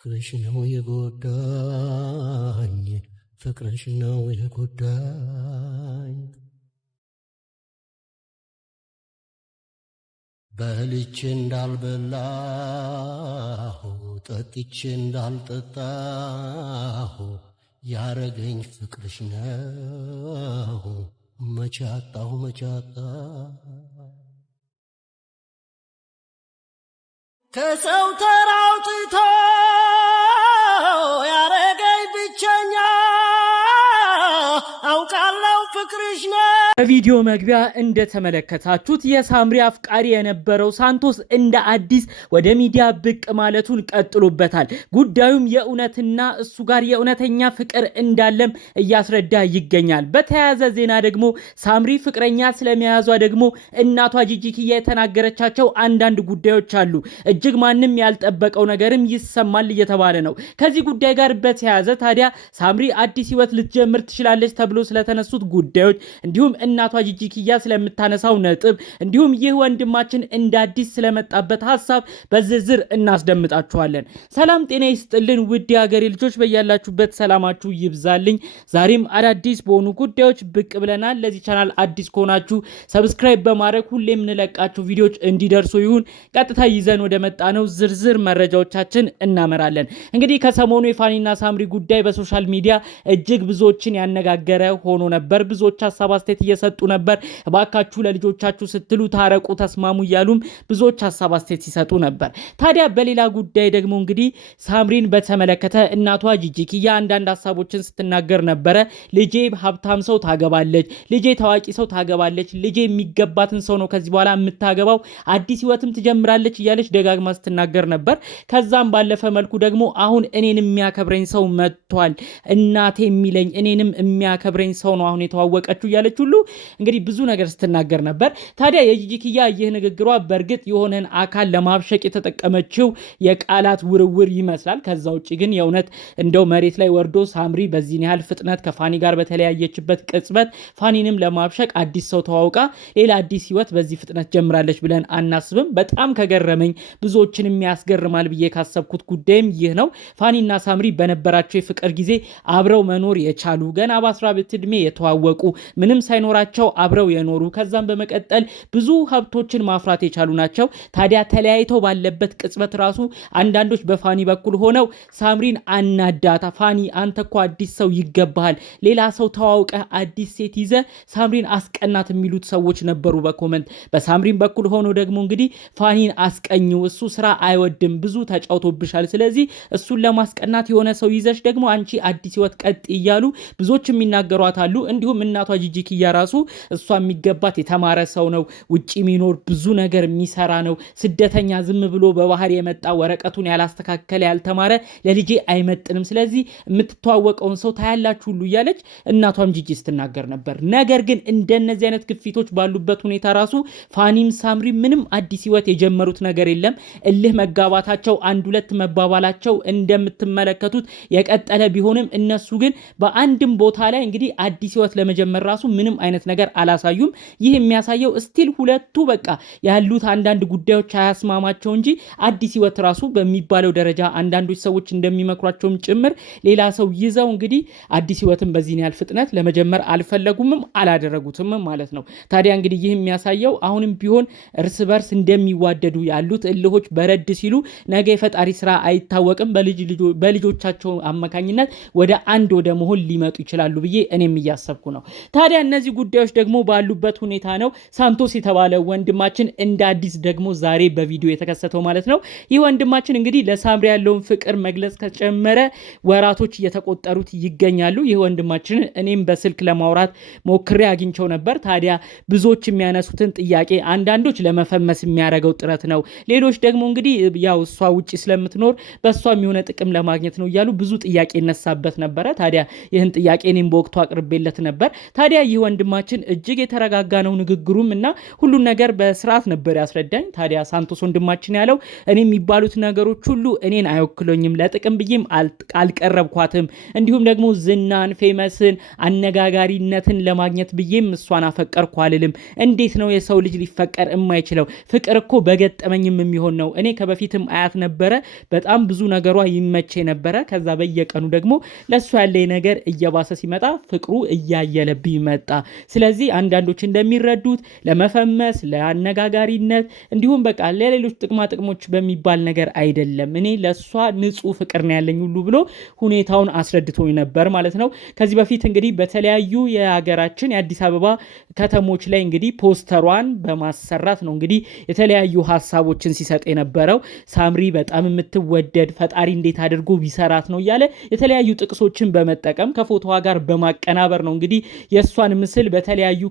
ፍቅርሽ ነው የጎዳኝ ፍቅርሽ ነው የጎዳኝ በልቼ እንዳልበላሁ ጠጥቼ እንዳልጠጣሁ ያረገኝ ፍቅርሽ ነው መቻጣሁ ከሰው ተራውጥቶ ያረገኝ ብቸኛ አውቃለሁ ፍቅርሽ ነው። በቪዲዮ መግቢያ እንደተመለከታችሁት የሳምሪ አፍቃሪ የነበረው ሳንቶስ እንደ አዲስ ወደ ሚዲያ ብቅ ማለቱን ቀጥሎበታል። ጉዳዩም የእውነትና እሱ ጋር የእውነተኛ ፍቅር እንዳለም እያስረዳ ይገኛል። በተያያዘ ዜና ደግሞ ሳምሪ ፍቅረኛ ስለመያዟ ደግሞ እናቷ ጂጂኪያ የተናገረቻቸው አንዳንድ ጉዳዮች አሉ። እጅግ ማንም ያልጠበቀው ነገርም ይሰማል እየተባለ ነው። ከዚህ ጉዳይ ጋር በተያያዘ ታዲያ ሳምሪ አዲስ ህይወት ልትጀምር ትችላለች ተብሎ ስለተነሱት ጉዳዮች እንዲሁም እናቷ ጂጂኪያ ስለምታነሳው ነጥብ እንዲሁም ይህ ወንድማችን እንደ አዲስ ስለመጣበት ሐሳብ በዝርዝር እናስደምጣችኋለን። ሰላም ጤና ይስጥልን ውድ የሀገሬ ልጆች፣ በያላችሁበት ሰላማችሁ ይብዛልኝ። ዛሬም አዳዲስ በሆኑ ጉዳዮች ብቅ ብለናል። ለዚህ ቻናል አዲስ ከሆናችሁ ሰብስክራይብ በማድረግ ሁሌም እንለቃችሁ ቪዲዮዎች እንዲደርሱ ይሁን። ቀጥታ ይዘን ወደ መጣነው ዝርዝር መረጃዎቻችን እናመራለን። እንግዲህ ከሰሞኑ የፋኒና ሳምሪ ጉዳይ በሶሻል ሚዲያ እጅግ ብዙዎችን ያነጋገረ ሆኖ ነበር። ብዙዎች ሐሳብ አስተያየት እየሰጡ ነበር። እባካችሁ ለልጆቻችሁ ስትሉ ታረቁ፣ ተስማሙ እያሉም ብዙዎች ሐሳብ አስተያየት ሲሰጡ ነበር። ታዲያ በሌላ ጉዳይ ደግሞ እንግዲህ ሳምሪን በተመለከተ እናቷ ጂጂኪያ አንዳንድ ሐሳቦችን ስትናገር ነበረ። ልጄ ሀብታም ሰው ታገባለች፣ ልጄ ታዋቂ ሰው ታገባለች፣ ልጄ የሚገባትን ሰው ነው ከዚህ በኋላ የምታገባው፣ አዲስ ህይወትም ትጀምራለች እያለች ደጋግማ ስትናገር ነበር። ከዛም ባለፈ መልኩ ደግሞ አሁን እኔን የሚያከብረኝ ሰው መጥቷል፣ እናቴ የሚለኝ እኔንም የሚያከብረኝ ሰው ነው አሁን የተዋወቀችው እያለች ሁሉ እንግዲህ ብዙ ነገር ስትናገር ነበር። ታዲያ የጂጂኪያ ይህ ንግግሯ በእርግጥ የሆነን አካል ለማብሸቅ የተጠቀመችው የቃላት ውርውር ይመስላል። ከዛ ውጪ ግን የእውነት እንደው መሬት ላይ ወርዶ ሳምሪ በዚህ ያህል ፍጥነት ከፋኒ ጋር በተለያየችበት ቅጽበት ፋኒንም ለማብሸቅ አዲስ ሰው ተዋውቃ ሌላ አዲስ ህይወት በዚህ ፍጥነት ጀምራለች ብለን አናስብም። በጣም ከገረመኝ ብዙዎችን የሚያስገርማል ብዬ ካሰብኩት ጉዳይም ይህ ነው። ፋኒና ሳምሪ በነበራቸው የፍቅር ጊዜ አብረው መኖር የቻሉ ገና በ17 ዕድሜ የተዋወቁ ምንም ሳይኖራቸው አብረው የኖሩ ከዛም በመቀጠል ብዙ ሀብቶችን ማፍራት የቻሉ ናቸው። ታዲያ ተለያይተው ባለበት ቅጽበት ራሱ አንዳንዶች በፋኒ በኩል ሆነው ሳምሪን አናዳታ፣ ፋኒ አንተ እኮ አዲስ ሰው ይገባሃል፣ ሌላ ሰው ተዋውቀህ አዲስ ሴት ይዘ ሳምሪን አስቀናት የሚሉት ሰዎች ነበሩ በኮመንት። በሳምሪን በኩል ሆኖ ደግሞ እንግዲህ ፋኒን አስቀኙ፣ እሱ ስራ አይወድም፣ ብዙ ተጫውቶብሻል፣ ስለዚህ እሱን ለማስቀናት የሆነ ሰው ይዘሽ ደግሞ አንቺ አዲስ ህይወት ቀጥ እያሉ ብዙዎች የሚናገሯት አሉ። እንዲሁም እናቷ ጂጂኪያ ራሱ እሷ የሚገባት የተማረ ሰው ነው፣ ውጪ የሚኖር ብዙ ነገር የሚሰራ ነው፣ ስደተኛ ዝም ብሎ በባህር የመጣ ወረቀቱን ያላስተካከለ ያልተማረ ለልጄ አይመጥንም፣ ስለዚህ የምትተዋወቀውን ሰው ታያላችሁ ሁሉ እያለች እናቷም ጂጂ ስትናገር ነበር። ነገር ግን እንደነዚህ አይነት ግፊቶች ባሉበት ሁኔታ ራሱ ፋኒም ሳምሪ ምንም አዲስ ህይወት የጀመሩት ነገር የለም። እልህ መጋባታቸው አንድ ሁለት መባባላቸው እንደምትመለከቱት የቀጠለ ቢሆንም እነሱ ግን በአንድም ቦታ ላይ እንግዲህ አዲስ ህይወት ለመጀመር ራሱ ምንም አይነት ነገር አላሳዩም። ይህ የሚያሳየው ስቲል ሁለቱ በቃ ያሉት አንዳንድ ጉዳዮች አያስማማቸው እንጂ አዲስ ህይወት ራሱ በሚባለው ደረጃ አንዳንዶች ሰዎች እንደሚመክሯቸውም ጭምር ሌላ ሰው ይዘው እንግዲህ አዲስ ህይወትን በዚህ ያህል ፍጥነት ለመጀመር አልፈለጉምም አላደረጉትም ማለት ነው። ታዲያ እንግዲህ ይህ የሚያሳየው አሁንም ቢሆን እርስ በርስ እንደሚዋደዱ ያሉት እልሆች በረድ ሲሉ ነገ የፈጣሪ ስራ አይታወቅም፣ በልጆቻቸው አማካኝነት ወደ አንድ ወደ መሆን ሊመጡ ይችላሉ ብዬ እኔም እያሰብኩ ነው። ታዲያ እነዚህ ጉዳዮች ደግሞ ባሉበት ሁኔታ ነው ሳንቶስ የተባለ ወንድማችን እንደ አዲስ ደግሞ ዛሬ በቪዲዮ የተከሰተው ማለት ነው። ይህ ወንድማችን እንግዲህ ለሳምሪ ያለውን ፍቅር መግለጽ ከጨመረ ወራቶች እየተቆጠሩት ይገኛሉ። ይህ ወንድማችን እኔም በስልክ ለማውራት ሞክሬ አግኝቸው ነበር። ታዲያ ብዙዎች የሚያነሱትን ጥያቄ አንዳንዶች ለመፈመስ የሚያደርገው ጥረት ነው፣ ሌሎች ደግሞ እንግዲህ ያው እሷ ውጪ ስለምትኖር በእሷ የሚሆነ ጥቅም ለማግኘት ነው እያሉ ብዙ ጥያቄ ይነሳበት ነበረ። ታዲያ ይህን ጥያቄ እኔም በወቅቱ አቅርቤለት ነበር። ታዲያ ይህ ወንድማ ወንድማችን እጅግ የተረጋጋ ነው ንግግሩም እና ሁሉን ነገር በስርዓት ነበር ያስረዳኝ። ታዲያ ሳንቶስ ወንድማችን ያለው እኔ የሚባሉት ነገሮች ሁሉ እኔን አይወክሉኝም፣ ለጥቅም ብዬም አልቀረብኳትም፣ እንዲሁም ደግሞ ዝናን፣ ፌመስን፣ አነጋጋሪነትን ለማግኘት ብዬም እሷን አፈቀርኩ አልልም። እንዴት ነው የሰው ልጅ ሊፈቀር የማይችለው? ፍቅር እኮ በገጠመኝም የሚሆን ነው። እኔ ከበፊትም አያት ነበረ፣ በጣም ብዙ ነገሯ ይመቼ ነበረ። ከዛ በየቀኑ ደግሞ ለእሷ ያለኝ ነገር እየባሰ ሲመጣ ፍቅሩ እያየለብኝ መጣ። ስለዚህ አንዳንዶች እንደሚረዱት ለመፈመስ፣ ለአነጋጋሪነት እንዲሁም በቃ ለሌሎች ጥቅማ ጥቅሞች በሚባል ነገር አይደለም። እኔ ለእሷ ንጹህ ፍቅር ነው ያለኝ ሁሉ ብሎ ሁኔታውን አስረድቶኝ ነበር ማለት ነው። ከዚህ በፊት እንግዲህ በተለያዩ የሀገራችን የአዲስ አበባ ከተሞች ላይ እንግዲህ ፖስተሯን በማሰራት ነው እንግዲህ የተለያዩ ሀሳቦችን ሲሰጥ የነበረው። ሳምሪ በጣም የምትወደድ ፈጣሪ እንዴት አድርጎ ቢሰራት ነው እያለ የተለያዩ ጥቅሶችን በመጠቀም ከፎቶዋ ጋር በማቀናበር ነው እንግዲህ የእሷን ምስል በተለያዩ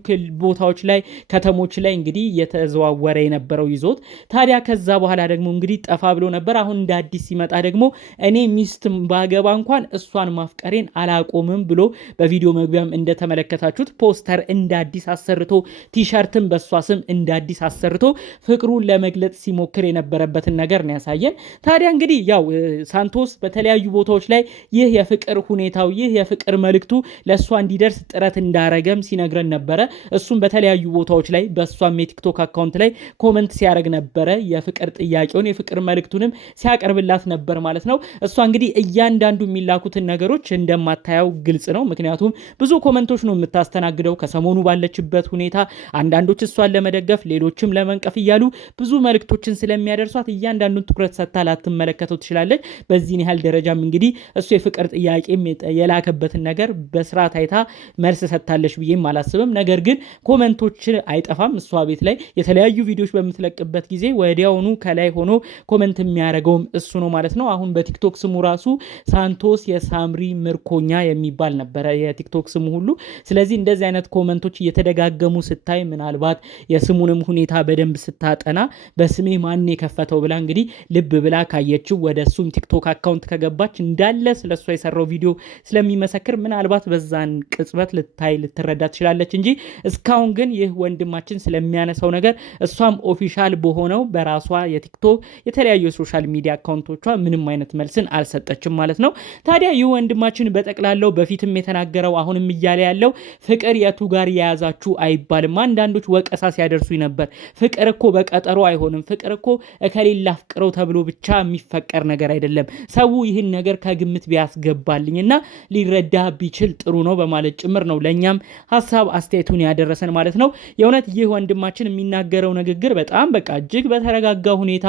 ቦታዎች ላይ ከተሞች ላይ እንግዲህ እየተዘዋወረ የነበረው ይዞት። ታዲያ ከዛ በኋላ ደግሞ እንግዲህ ጠፋ ብሎ ነበር። አሁን እንደ አዲስ ሲመጣ ደግሞ እኔ ሚስት ባገባ እንኳን እሷን ማፍቀሬን አላቆምም ብሎ በቪዲዮ መግቢያም እንደተመለከታችሁት ፖስተር እንደ አዲስ አሰርቶ ቲሸርትን በሷ ስም እንደ አዲስ አሰርቶ ፍቅሩን ለመግለጽ ሲሞክር የነበረበትን ነገር ነው ያሳየን። ታዲያ እንግዲህ ያው ሳንቶስ በተለያዩ ቦታዎች ላይ ይህ የፍቅር ሁኔታው ይህ የፍቅር መልእክቱ ለሷ እንዲደርስ ጥረት እንዳረገም ሲነግረን ነበረ። እሱም በተለያዩ ቦታዎች ላይ በሷም የቲክቶክ አካውንት ላይ ኮመንት ሲያደርግ ነበረ። የፍቅር ጥያቄውን የፍቅር መልእክቱንም ሲያቀርብላት ነበር ማለት ነው። እሷ እንግዲህ እያንዳንዱ የሚላኩትን ነገሮች እንደማታየው ግልጽ ነው። ምክንያቱም ብዙ ኮመንቶች ነው የምታስተናግደው ከሰሞኑ ባለችበት ሁኔታ። አንዳንዶች እሷን ለመደገፍ ሌሎችም ለመንቀፍ እያሉ ብዙ መልእክቶችን ስለሚያደርሷት እያንዳንዱን ትኩረት ሰጥታ ላትመለከተው ትችላለች። በዚህን ያህል ደረጃም እንግዲህ እሱ የፍቅር ጥያቄም የላከበትን ነገር በስርዓት አይታ መልስ ሰጥታለች ብዬም አላስብም። ነገር ግን ኮመንቶችን አይጠፋም። እሷ ቤት ላይ የተለያዩ ቪዲዮዎች በምትለቅበት ጊዜ ወዲያውኑ ከላይ ሆኖ ኮመንት የሚያደርገውም እሱ ነው ማለት ነው። አሁን በቲክቶክ ስሙ ራሱ ሳንቶስ የሳምሪ ምርኮኛ የሚባል ነበረ የቲክቶክ ስሙ ሁሉ። ስለዚህ እንደዚህ አይነት ኮመንቶች እየተደጋገሙ ስታይ ምናልባት የስሙንም ሁኔታ በደንብ ስታጠና በስሜ ማን የከፈተው ብላ እንግዲህ ልብ ብላ ካየችው ወደ እሱም ቲክቶክ አካውንት ከገባች እንዳለ ስለሷ የሰራው ቪዲዮ ስለሚመሰክር ምናልባት በዛን ቅጽበት ልትረዳ ትችላለች እንጂ እስካሁን ግን ይህ ወንድማችን ስለሚያነሳው ነገር እሷም ኦፊሻል በሆነው በራሷ የቲክቶክ የተለያዩ የሶሻል ሚዲያ አካውንቶቿ ምንም አይነት መልስን አልሰጠችም ማለት ነው። ታዲያ ይህ ወንድማችን በጠቅላላው በፊትም የተናገረው አሁንም እያለ ያለው ፍቅር የቱ ጋር የያዛችሁ አይባልም። አንዳንዶች ወቀሳ ሲያደርሱኝ ነበር። ፍቅር እኮ በቀጠሮ አይሆንም። ፍቅር እኮ እከሌላ ፍቅረው ተብሎ ብቻ የሚፈቀር ነገር አይደለም። ሰው ይህን ነገር ከግምት ቢያስገባልኝና ሊረዳ ቢችል ጥሩ ነው በማለት ጭምር ነው ለኛም ሐሳብ አስተያየቱን ያደረሰን ማለት ነው። የእውነት ይህ ወንድማችን የሚናገረው ንግግር በጣም በቃ እጅግ በተረጋጋ ሁኔታ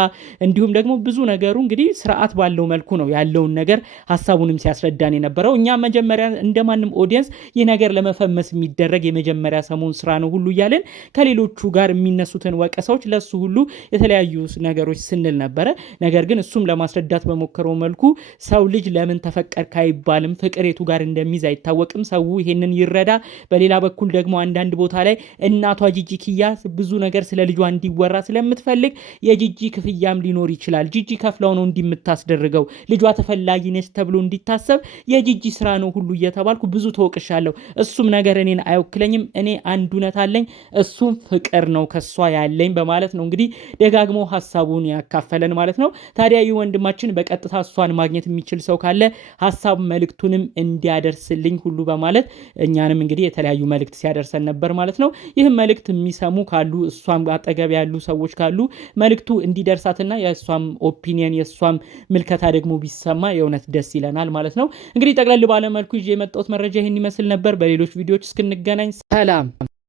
እንዲሁም ደግሞ ብዙ ነገሩ እንግዲህ ስርዓት ባለው መልኩ ነው ያለውን ነገር ሐሳቡንም ሲያስረዳን የነበረው። እኛ መጀመሪያ እንደማንም ኦዲየንስ ይህ ነገር ለመፈመስ የሚደረግ የመጀመሪያ ሰሞን ስራ ነው ሁሉ እያለን ከሌሎቹ ጋር የሚነሱትን ወቀሳዎች ለሱ ሁሉ የተለያዩ ነገሮች ስንል ነበረ። ነገር ግን እሱም ለማስረዳት በሞከረው መልኩ ሰው ልጅ ለምን ተፈቀርክ አይባልም፣ ፍቅር የቱ ጋር እንደሚይዝ አይታወቅም፣ ሰው ይሄንን ይረዳ። በሌላ በኩል ደግሞ አንዳንድ ቦታ ላይ እናቷ ጂጂ ኪያ ብዙ ነገር ስለ ልጇ እንዲወራ ስለምትፈልግ የጂጂ ክፍያም ሊኖር ይችላል። ጂጂ ከፍላው ነው እንዲምታስደርገው ልጇ ተፈላጊ ነች ተብሎ እንዲታሰብ የጂጂ ስራ ነው ሁሉ እየተባልኩ ብዙ ተወቅሻለሁ። እሱም ነገር እኔን አይወክለኝም። እኔ አንድ እውነት አለኝ፣ እሱም ፍቅር ነው ከሷ ያለኝ በማለት ነው እንግዲህ ደጋግሞ ሐሳቡን ያካፈለን ማለት ነው። ታዲያ ይህ ወንድማችን በቀጥታ እሷን ማግኘት የሚችል ሰው ካለ ሐሳብ መልእክቱንም እንዲያደርስልኝ ሁሉ በማለት እኛንም እንግዲህ የተለያዩ መልእክት ሲያደርሰን ነበር ማለት ነው። ይህም መልእክት የሚሰሙ ካሉ እሷም አጠገብ ያሉ ሰዎች ካሉ መልእክቱ እንዲደርሳትና የእሷም ኦፒኒየን የእሷም ምልከታ ደግሞ ቢሰማ የእውነት ደስ ይለናል ማለት ነው። እንግዲህ ጠቅለል ባለ መልኩ ይዤ የመጣሁት መረጃ ይህን ይመስል ነበር። በሌሎች ቪዲዮዎች እስክንገናኝ ሰላም።